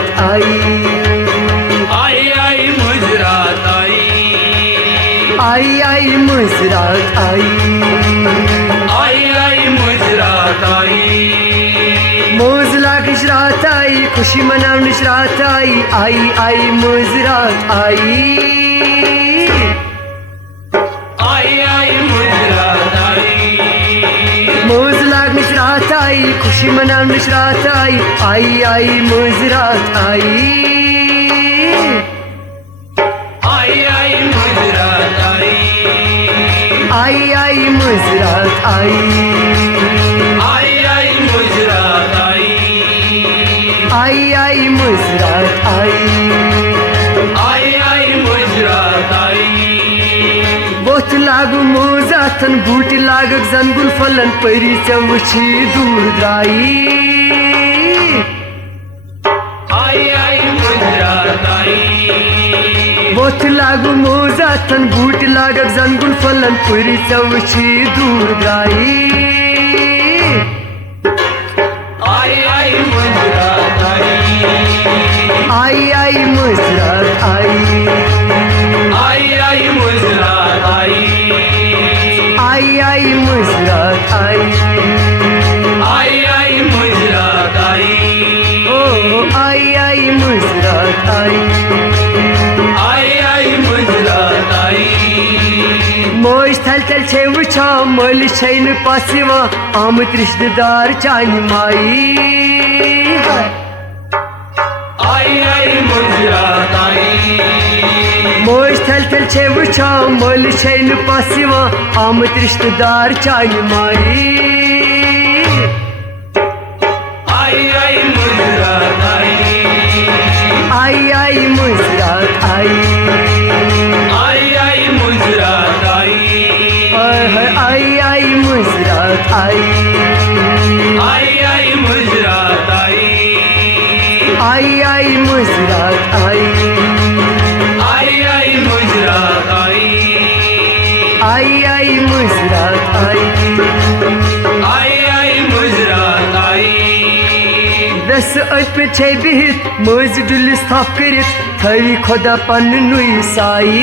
मुजरात आई मुजरात आई मुजरात आई मुजरात मौज लागिश रात आई खुशी मनावनिश रात आई मुजरात आई मुजरात मौज लागिश रात आई खुशी मनावनिश रात आई मुजरात आई मुजरात आई मुजरात आई मुजरात आई मुजरात आई मुजरात बोथ लागू मोजातन बूट लागक जन गुलफलन परी चवची दूर द्राई मुजरात बोथ लागू मोजातन बूट लागक जन गुलफलन परी चवची दूर द्राई मुजरात आई मुजरात आई मुजरात आई मुजरात मुजरात ओ आई मुजरात मुजरात मोज थल थल छे वुछा मल छैन पासिवा आमत रिश्तेदार चानी माई मुजरात मोज थल थल छे वुछा मल छैन पासिवा आमत रिश्तेदार चानी माई मुजरात आई मुजरात मुजरात आई मुजरात मुजरात आई मुजरात मुजरात आई मुजरात मुजरात दस पे छे बिहित मज डुलिस थाप करित थवी खुदा पन नुई साई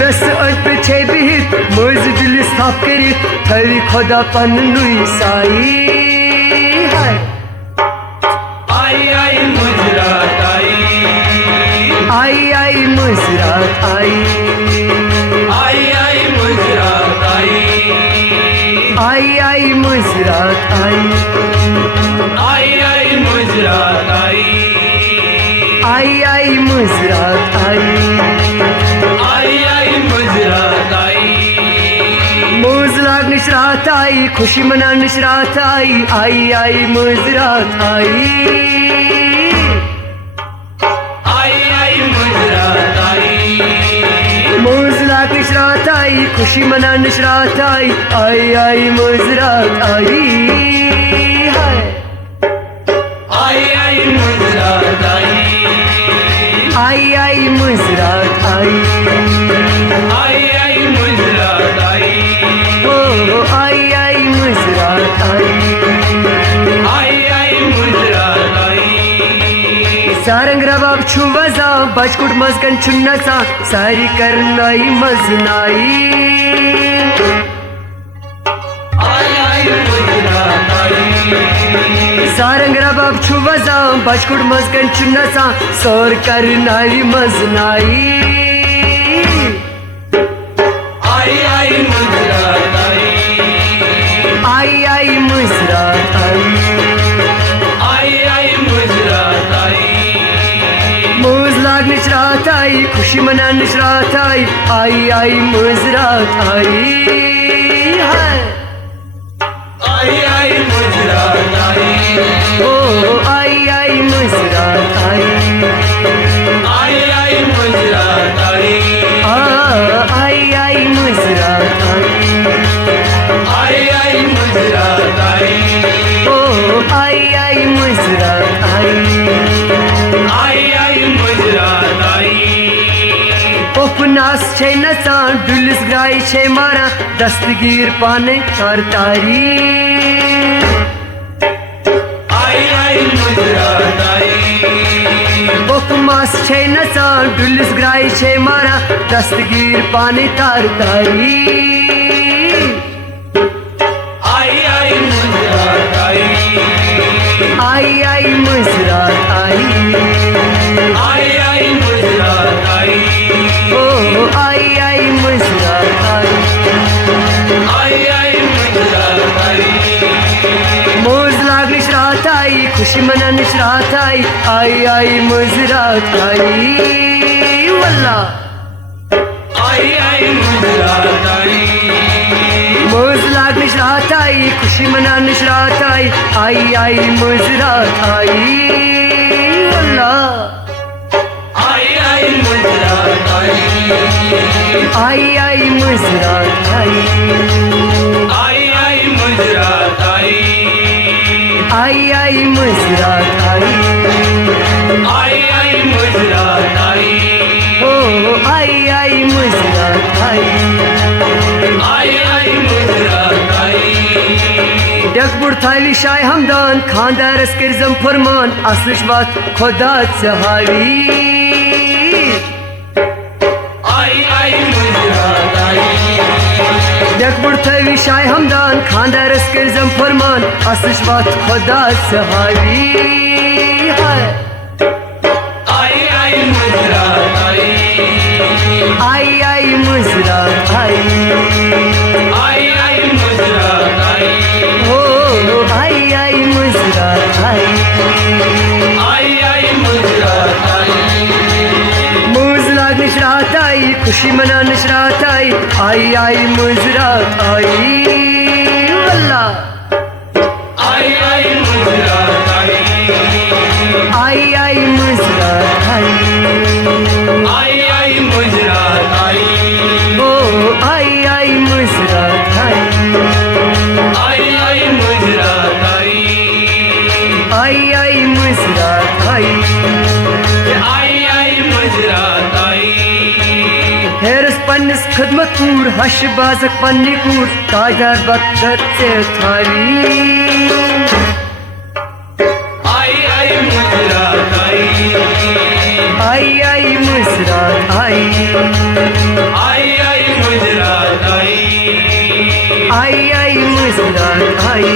दस पे छे बिहित मज डुलिस थाप करित थवी खुदा पन नुई साई मुजरात आई मुजरात मुजरात आई मुजरात मुजरात आई मुजरात मुजरात मौज लागनिश रात आई खुशी मनानिश रात आई मुजरात मुजरात मौज लागनिश रात आई खुशी मनानिश रात आई मुजरात मुजरात आई मुजरात मुजरात ओ आई मुजरात मुजरात सारंग रबाब छु वजा बचकुट मजगन चुन्नसा सारी करनाई मजनाई सारंग रबाब छु वजा बचकुट मजगन चुन्नसा सौर करनाई मजनाई मुजरात आई मुजरात मुजरात मौज लागनिश रात आई खुशी मनानिश रात आई मुजरात मुजरात ओ आई मुजरात मुजरात आई मुजरात मुजरात ओ आई मुजरात मुजरात अपना मास छे नचान डुलिस ग्राई छे मारा दस्तगीर पाने तार तारी आई आई मुजरात आई बोक मास छे नचान डुलिस ग्राई छे मारा दस्तगीर पाने तार तारी आई आई मुजरात आई मुजरात आई आई मुजरात आई ओ आई मुजरात आई मुजरात आई मौज लागनिश रात आई खुशी मनानिश रात आई मुजरात आई वल्ला आई मुजरात आई मौज लागनिश रात आई खुशी मनानिश रात आई मुजरात आई वल्ला आई मुजरात आई आई मुजरात आई आई मुजरात आई आई मुजरात आई आई मुजरात आई ओ आई मुजरात आई आई मुजरात आई डकबुर थाली शाय हमदान खानदारस किरजम फरमान असलिश बात खुदा चहावी आई मुजरात आई डकबुर थाली शाय हमदान खानदारस किरजम फरमान असलिश बात खुदा चहावी हाय आई मुजरात आई मुजरात आई आई मुजरात आई ओ आई मुजरात आई आई मुजरात आई मौज लागनिश रात आई खुशी मनानिश रात आई मुजरात आई वल्ला आई मुजरात आई आई मुजरात आई आई मुजरात आई ओ आई मुजरात आई आई मुजरात आई आई मुजरात आई आई मुजरात आई हेरस पन्निस खदमत कूर हश बाजक पन्नी कूर ताजदार बख्तर से थारी आई मुजरात आई आई मुजरात आई आई मुजरात आई आई मुजरात आई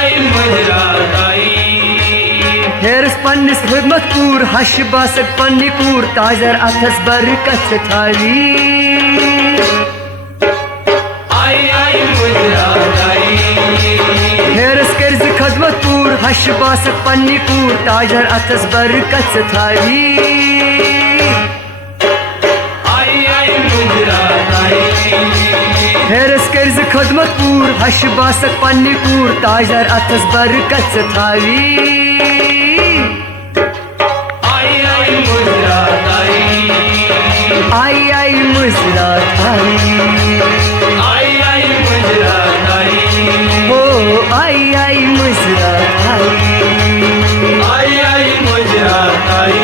आई मुजरात आई हेरस पन्निस खदमत कूर हश बाजक पन्नी कूर ताजदार अथस बरकत थारी आई मुजरात आई हेरस कर्ज खदमत कूर हश बासक पन्नी कूर ताजर अथस बरकत थारी आई मुजरात आई हेरस कर्ज खदमत कूर हश बासक पन्नी कूर ताजर अथस बरकत थारी आई मुजरात आई आई मुजरात आई आई मुजरात आई ओ आई मुजरात आई आई मुजरात आई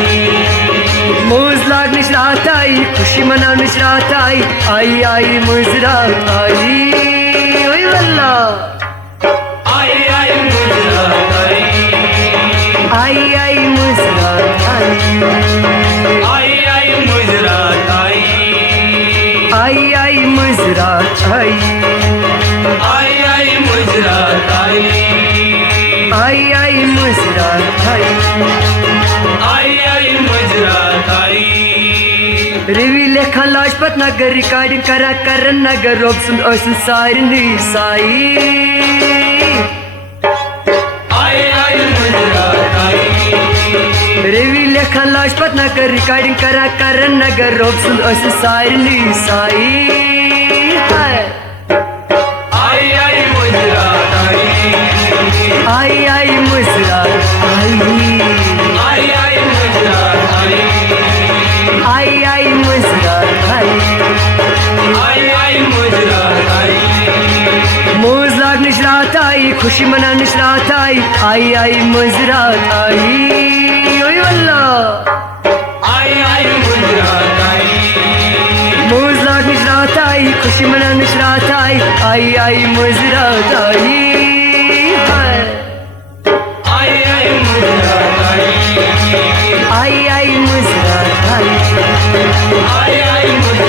मौज लागनिश रात आई खुशी मनानिश रात आई मुजरात आई ओय वल्ला आई मुजरात आई आई मुजरात आई आई मुजरात आई आई मुजरात आई आई मुजरात आई आई मुजरात आई आई मुजरात आई रिवी लेखा लाजपत नगर रिकॉर्डिंग करा करन नगर रोब सुन ओसन सारनी साई आई मुजरात आई रिवी लेखा लाजपत नगर रिकॉर्डिंग करा करन नगर रोब सुन ओसन सारनी साई हाय आई मुजरात आई आई मुजरात आई आई मुजरात आई आई मुजरात आई मुजरात आई मौज लागनिश रात आई खुशी मनानिश रात आई मुजरात आई ओय वल्ला आई मुजरात आई आई मुजरात आई हाय आई मुजरात आई आई मुजरात आई आई मुजरात